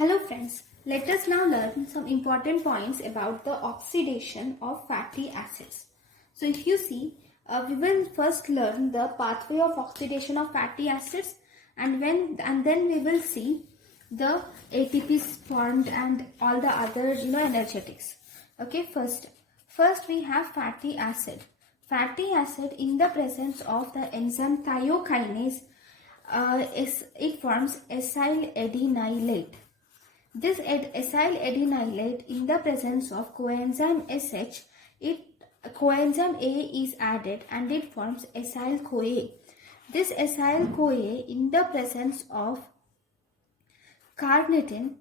Hello friends, let us now learn some important points about the oxidation of fatty acids. So if you see, we will first learn the pathway of oxidation of fatty acids and then we will see the ATPs formed and all the other energetics. Okay, first we have fatty acid. Fatty acid in the presence of the enzyme thiokinase it forms acyl adenylate. This acyl adenylate in the presence of coenzyme SH, coenzyme A is added and it forms acyl CoA. This acyl CoA in the presence of carnitine,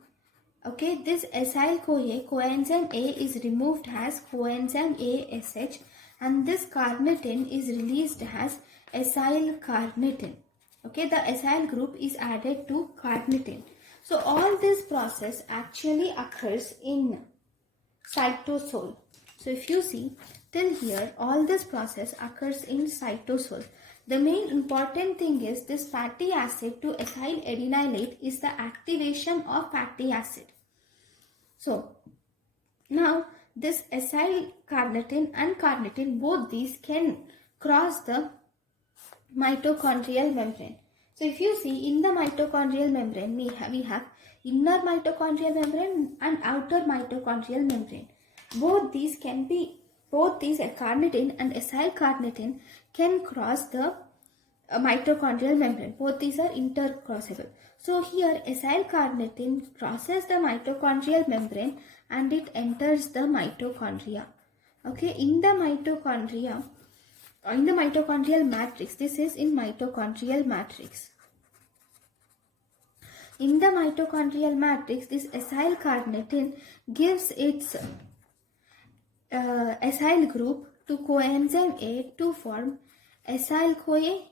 okay, this acyl CoA, coenzyme A is removed as coenzyme ASH and this carnitine is released as acyl carnitine. Okay, the acyl group is added to carnitine. So all this process actually occurs in cytosol. So if you see till here, all this process occurs in cytosol. The main important thing is this fatty acid to acyl adenylate is the activation of fatty acid. So now this acyl carnitine and carnitine, both these can cross the mitochondrial membrane. So if you see in the mitochondrial membrane, we have inner mitochondrial membrane and outer mitochondrial membrane. Both these carnitine and acyl carnitine can cross the mitochondrial membrane. Both these are intercrossable. So here acyl carnitine crosses the mitochondrial membrane and it enters the mitochondria. Okay, in the mitochondrial matrix, this is in mitochondrial matrix. In the mitochondrial matrix, this acyl carnitine gives its acyl group to coenzyme A to form acyl CoA,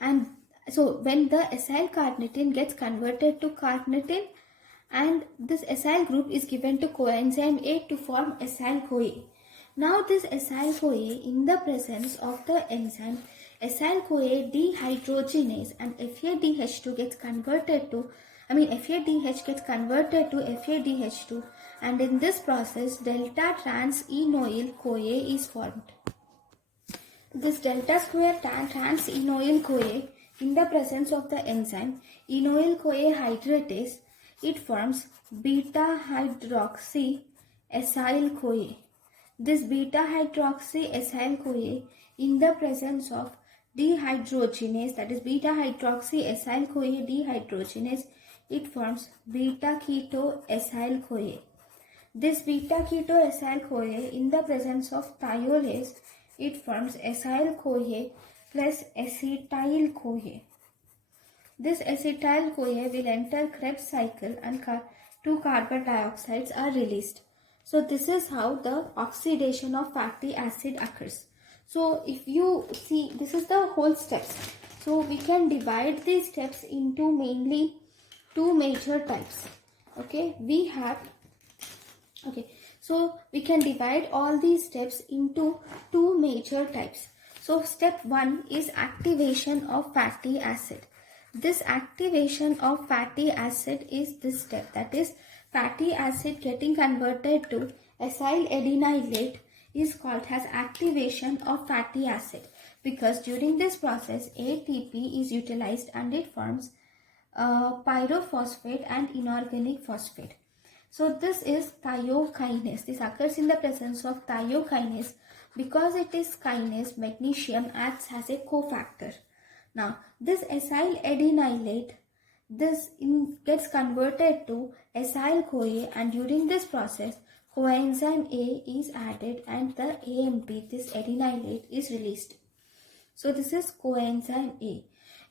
and so when the acyl carnitine gets converted to carnitine and this acyl group is given to coenzyme A to form acyl CoA. Now this acyl CoA in the presence of the enzyme acyl CoA dehydrogenase and FADH2 gets converted to FADH gets converted to FADH2 and in this process delta trans enoyl CoA is formed. This delta square trans enoyl CoA in the presence of the enzyme enoyl CoA hydratase, it forms beta hydroxy acyl CoA. This beta hydroxy acyl CoA in the presence of dehydrogenase, that is beta hydroxy acyl CoA dehydrogenase, it forms beta keto acyl CoA. This beta keto acyl CoA in the presence of thiolase, it forms acyl CoA plus acetyl CoA. This acetyl CoA will enter Krebs cycle and 2 carbon dioxides are released. So this is how the oxidation of fatty acid occurs. So if you see, this is the whole steps. So we can divide these steps into mainly 2 major types. So we can divide all these steps into 2 major types. So step 1 is activation of fatty acid. This activation of fatty acid is this step, that is fatty acid getting converted to acyl adenylate is called as activation of fatty acid, because during this process ATP is utilized and it forms pyrophosphate and inorganic phosphate. So this is thiokinase. This occurs in the presence of thiokinase. Because it is kinase, magnesium acts as a cofactor. Now this acyl adenylate, gets converted to acyl CoA and during this process coenzyme A is added and the AMP, this adenylate, is released. So this is coenzyme A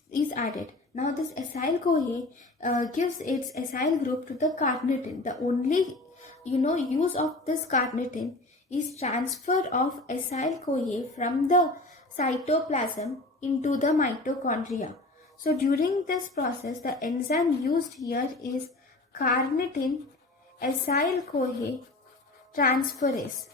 is added. Now this acyl CoA gives its acyl group to the carnitine. The only use of this carnitine is transfer of acyl CoA from the cytoplasm into the mitochondria. So during this process the enzyme used here is carnitine acyl CoA transferase.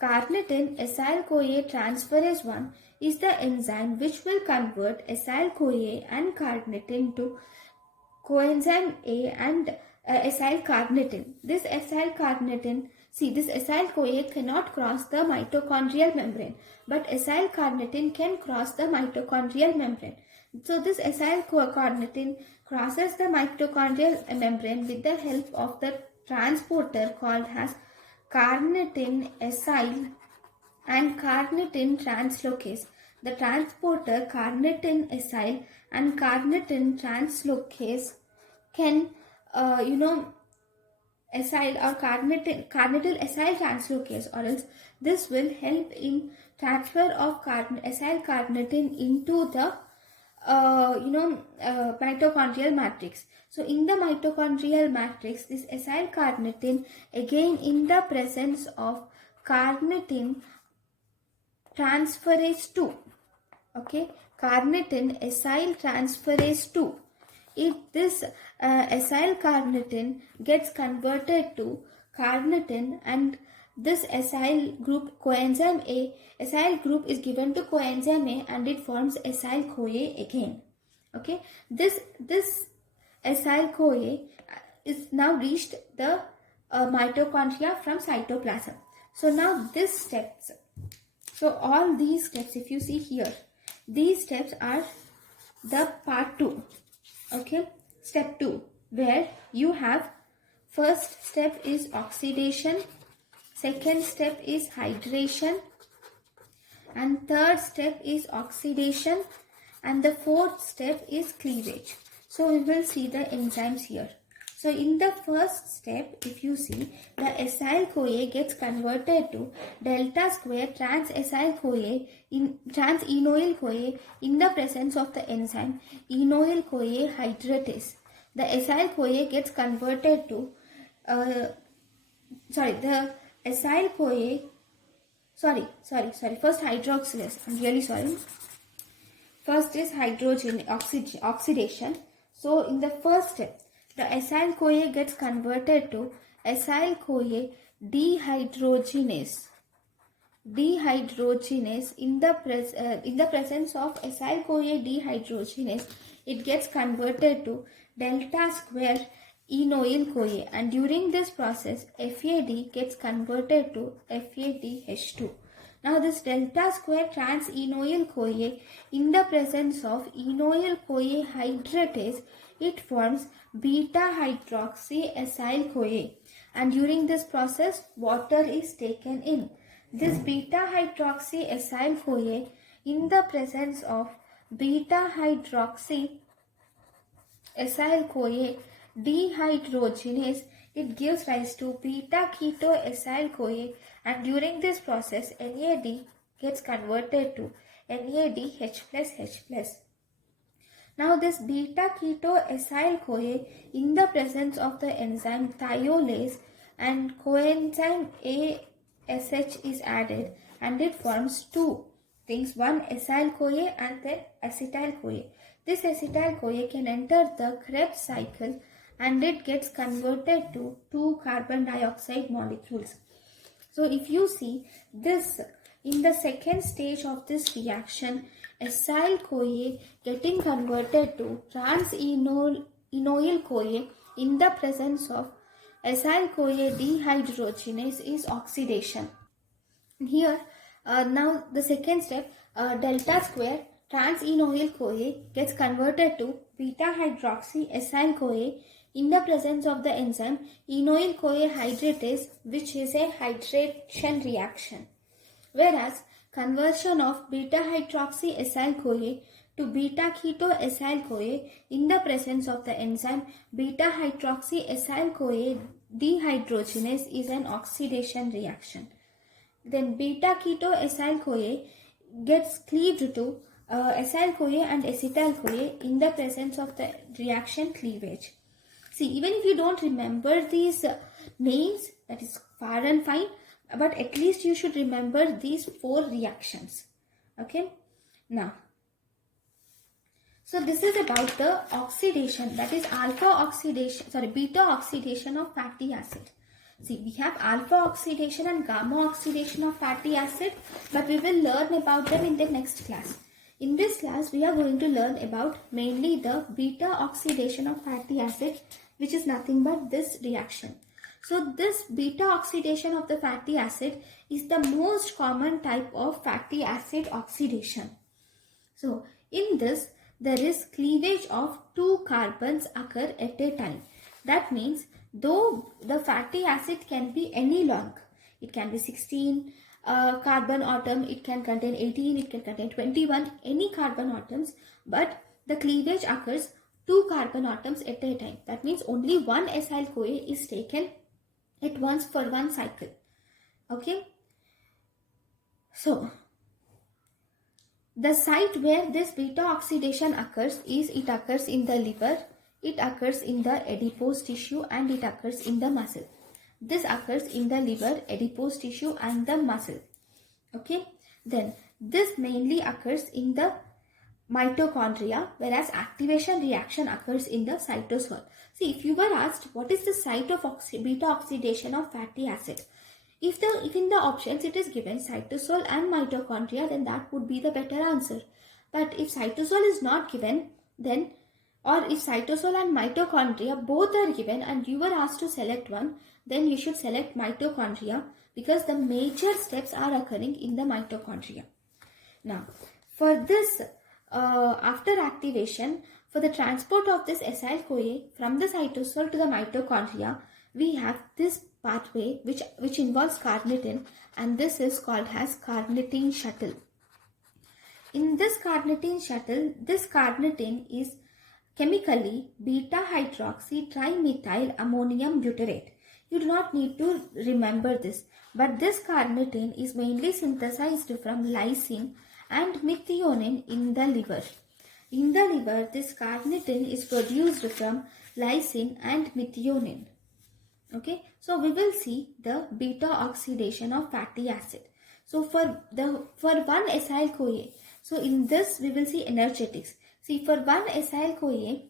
Carnitine acyl CoA transferase 1 is the enzyme which will convert acyl CoA and carnitine to coenzyme A and acyl carnitine. This acyl carnitine, see, this acyl CoA cannot cross the mitochondrial membrane, but acyl carnitine can cross the mitochondrial membrane. So this acyl carnitine crosses the mitochondrial membrane with the help of the transporter called as carnitine acyl and carnitine translocase. The transporter carnitine acyl and carnitine translocase can, acyl or carnityl acyl translocase, or else this will help in transfer of acyl carnitine into the mitochondrial matrix. So in the mitochondrial matrix, this acyl carnitine, again in the presence of carnitine transferase 2, okay, carnitine acyl transferase 2, if this acyl carnitine gets converted to carnitine and this acyl group coenzyme A, acyl group is given to coenzyme A and it forms acyl CoA again. Okay, this acyl CoA is now reached the mitochondria from cytoplasm. So now this steps, so all these steps, if you see here, these steps are the part 2. Okay, step 2, where you have first step is oxidation, second step is hydration, and third step is oxidation, and the fourth step is cleavage. So we will see the enzymes here. So in the first step, if you see, the acyl CoA gets converted to delta square trans acyl CoA in trans enoyl CoA in the presence of the enzyme enoyl CoA hydratase. The acyl CoA gets converted to the acyl CoA, first hydroxylase, I'm really sorry. First is oxidation. So in the first step, the acyl CoA gets converted to acyl CoA dehydrogenase. In the presence of acyl CoA dehydrogenase, it gets converted to delta square enoyl CoA, and during this process, FAD gets converted to FADH2. Now this delta square trans enoyl CoA, in the presence of enoyl CoA hydratase, it forms beta hydroxy acyl CoA, and during this process water is taken in. This beta hydroxy acyl CoA, in the presence of beta hydroxy acyl CoA dehydrogenase, it gives rise to beta keto acyl CoA, and during this process NAD gets converted to NADH+H+. Now this beta keto acyl CoA, in the presence of the enzyme thiolase and coenzyme ASH is added, and it forms two things, one acyl CoA and then acetyl CoA. This acetyl CoA can enter the Krebs cycle and it gets converted to two carbon dioxide molecules. So if you see this, in the second stage of this reaction, acyl CoA getting converted to trans enoyl CoA in the presence of acyl CoA dehydrogenase is oxidation. Here now the second step, delta square trans enoyl CoA gets converted to beta hydroxy acyl CoA in the presence of the enzyme enoyl CoA hydratase, which is a hydration reaction. Whereas conversion of beta hydroxy acyl CoA to beta keto acyl CoA in the presence of the enzyme beta hydroxy acyl CoA dehydrogenase is an oxidation reaction. Then beta keto acyl CoA gets cleaved to acyl CoA and acetyl CoA in the presence of the reaction cleavage. See, even if you don't remember these names, that is far and fine, but at least you should remember these four reactions. Okay, now, so this is about the oxidation, that is beta oxidation of fatty acid. See, we have alpha oxidation and gamma oxidation of fatty acid, but we will learn about them in the next class. In this class, we are going to learn about mainly the beta oxidation of fatty acid, which is nothing but this reaction. So this beta oxidation of the fatty acid is the most common type of fatty acid oxidation. So in this, there is cleavage of two carbons occur at a time. That means though the fatty acid can be any long, it can be 16 carbon atom, it can contain 18, it can contain 21, any carbon atoms, but the cleavage occurs two carbon atoms at a time. That means only one acyl CoA is taken at once for one cycle. Okay. So the site where this beta oxidation occurs is it occurs in the liver, it occurs in the adipose tissue, and it occurs in the muscle. This occurs in the liver, adipose tissue, and the muscle. Okay. Then this mainly occurs in the mitochondria, whereas activation reaction occurs in the cytosol. See, if you were asked what is the site of beta oxidation of fatty acid, if in the options it is given cytosol and mitochondria, then that would be the better answer. But if cytosol is not given, then, or if cytosol and mitochondria both are given and you were asked to select one, then you should select mitochondria because the major steps are occurring in the mitochondria. Now, for this, after activation, for the transport of this acyl CoA from the cytosol to the mitochondria, we have this pathway which involves carnitine, and this is called as carnitine shuttle. In this carnitine shuttle, this carnitine is chemically beta hydroxy trimethyl ammonium butyrate. You do not need to remember this, but this carnitine is mainly synthesized from lysine and methionine in the liver. In the liver, this carnitine is produced from lysine and methionine. Okay, so we will see the beta oxidation of fatty acid. So for one acyl CoA, so in this we will see energetics. See, for one acyl CoA,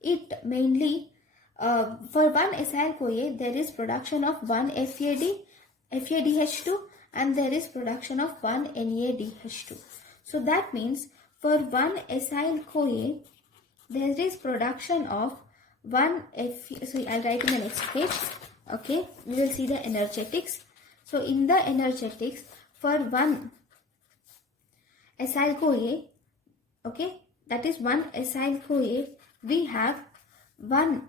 it mainly for one acyl CoA there is production of one FADH2 and there is production of one NADH2. So that means for one acyl CoA there is production of one so I'll write in the next page. Okay, we will see the energetics. So in the energetics, for one acyl CoA, okay, that is one acyl CoA, we have one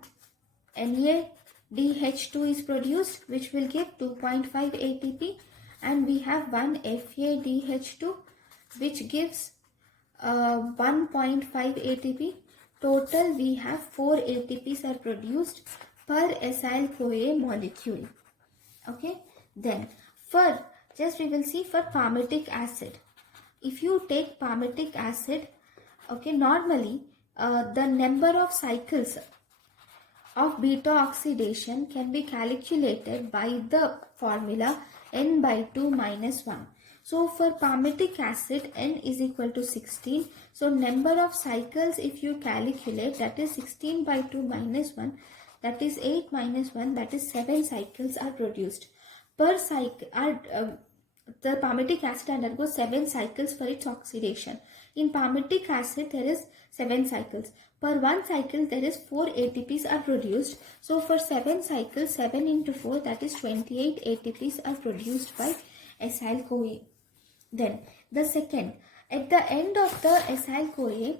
NADH2 is produced, which will give 2.5 ATP, and we have one FADH2 which gives 1.5 ATP. Total we have 4 ATPs are produced per acyl CoA molecule. Okay, then for just we will see for palmitic acid. If you take palmitic acid, okay, normally the number of cycles of beta oxidation can be calculated by the formula N by 2 minus 1. So for palmitic acid, N is equal to 16. So number of cycles if you calculate, that is 16 by 2 minus 1, that is 8 minus 1, that is 7 cycles are produced. Per cycle, the palmitic acid undergoes 7 cycles for its oxidation. In palmitic acid, there is 7 cycles. Per one cycle, there is 4 ATPs are produced. So for 7 cycles, 7 into 4, that is 28 ATPs are produced by acyl CoA. Then the second, at the end of the acyl CoA,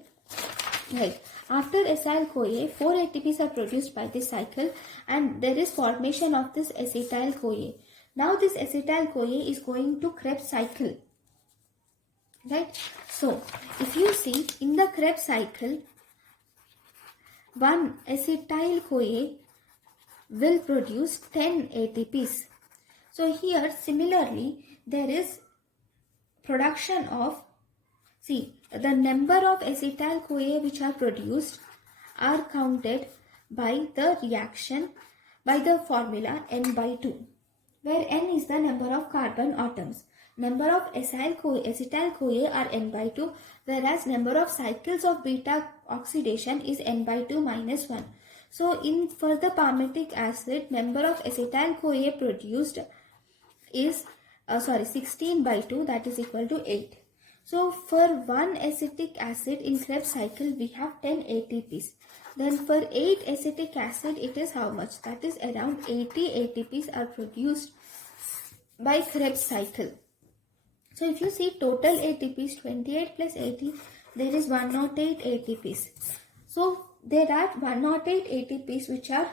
right, after acyl CoA, 4 ATPs are produced by this cycle and there is formation of this acetyl CoA. Now this acetyl CoA is going to Krebs cycle, right? So if you see in the Krebs cycle, one acetyl CoA will produce 10 ATPs. So here similarly there is production of, see, the number of acetyl CoA which are produced are counted by the reaction by the formula N by 2, where N is the number of carbon atoms. Number of acetyl CoA are N by 2, whereas number of cycles of beta oxidation is N by 2 minus 1. So for the palmitic acid, number of acetyl CoA produced is 16 by 2, that is equal to 8. So for 1 acetic acid in Krebs cycle we have 10 ATPs. Then for 8 acetic acid it is how much? That is around 80 ATPs are produced by Krebs cycle. So if you see total ATPs 28 plus 80, there is 108 ATPs. So there are 108 ATPs which are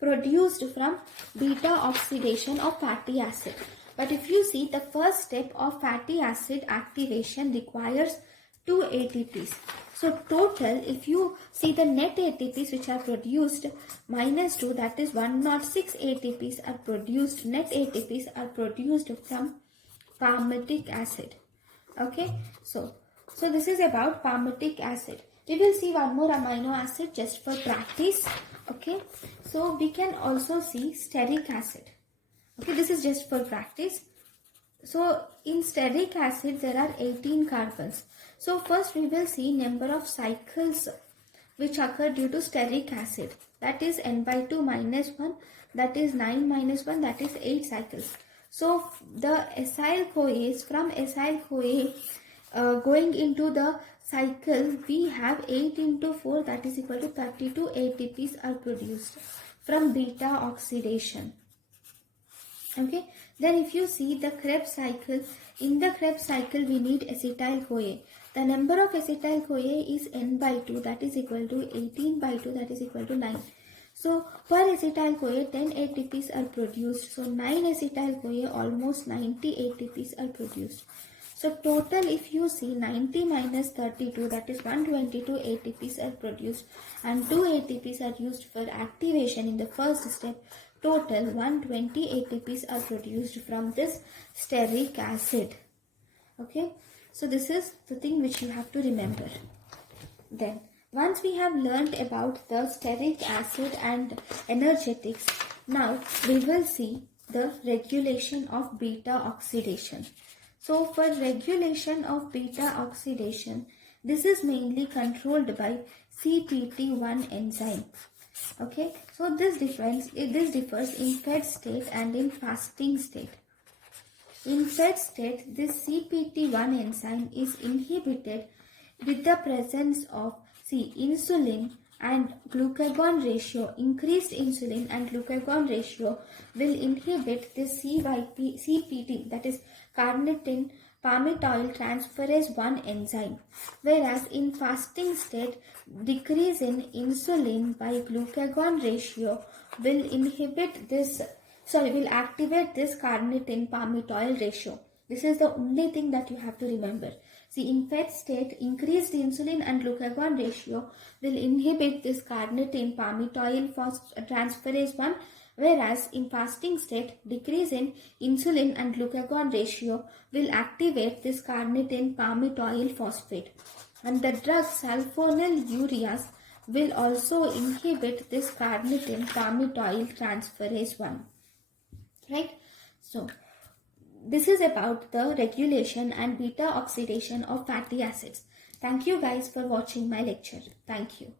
produced from beta oxidation of fatty acid. But if you see, the first step of fatty acid activation requires 2 ATPs. So total, if you see the net ATPs which are produced minus 2, that is 106 ATPs are produced, net ATPs are produced from palmitic acid. Okay, so this is about palmitic acid. We will see one more amino acid just for practice. Okay, so we can also see stearic acid. Okay, this is just for practice. So in stearic acid there are 18 carbons. So first we will see number of cycles which occur due to stearic acid. That is n by 2 minus 1, that is 9 minus 1, that is 8 cycles. So the acyl-CoAs, from acyl-CoA going into the cycle, we have 8 into 4, that is equal to 32 ATPs are produced from beta oxidation. Okay, then if you see the Krebs cycle, in the Krebs cycle we need acetyl-CoA. The number of acetyl-CoA is n by 2, that is equal to 18 by 2, that is equal to 9. So per acetyl-CoA 10 ATPs are produced. So 9 acetyl-CoA, almost 90 ATPs are produced. So total, if you see 90 minus 32, that is 122 ATPs are produced, and 2 ATPs are used for activation in the first step. Total 120 ATPs are produced from this stearic acid. Okay, so this is the thing which you have to remember. Then once we have learned about the stearic acid and energetics, now we will see the regulation of beta oxidation. So for regulation of beta oxidation, this is mainly controlled by CPT1 enzyme. Okay, so this differs in fed state and in fasting state. In fed state, this CPT1 enzyme is inhibited with the presence of insulin and glucagon ratio. Increased insulin and glucagon ratio will inhibit this CPT, that is carnitine palmitoyl transferase 1 enzyme, whereas in fasting state, decrease in insulin by glucagon ratio will activate this carnitine palmitoyl ratio. This is the only thing that you have to remember. See, in fed state, increased insulin and glucagon ratio will inhibit this carnitine palmitoyl transferase 1, whereas in fasting state, decrease in insulin and glucagon ratio will activate this carnitine palmitoyl phosphate. And the drug sulfonylureas will also inhibit this carnitine palmitoyl transferase 1. Right? So this is about the regulation and beta oxidation of fatty acids. Thank you guys for watching my lecture. Thank you.